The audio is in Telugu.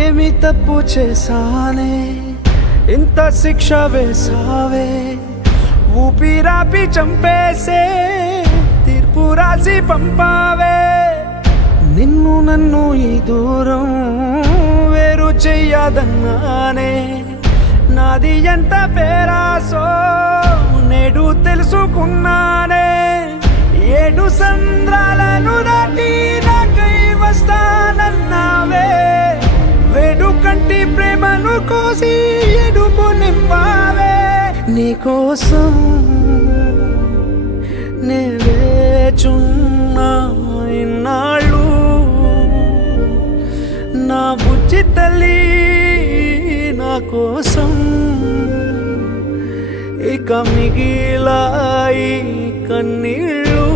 ఏమి తప్పు చేశానే ఇంత శిక్ష వేసావే, ఊపిరాపి చంపేసే తీర్పు రాసి పంపావే. నిన్ను నన్ను ఈ దూరం వేరు చెయ్యదన్నానే, నాది ఎంత పేరాసో నేడు తెలుసుకున్నానే. 7 సంద్రాలను దాటి నాకై వస్తానన్నావే, వేడు కంటి ప్రేమను కోసి ఎడుపు నింపావే. నీకోసం నే వేచున్నా ఇన్నాళ్ళు, నా బుజ్జి తల్లి నా కోసం. ఇక మిగిలాయి కన్నీళ్ళు.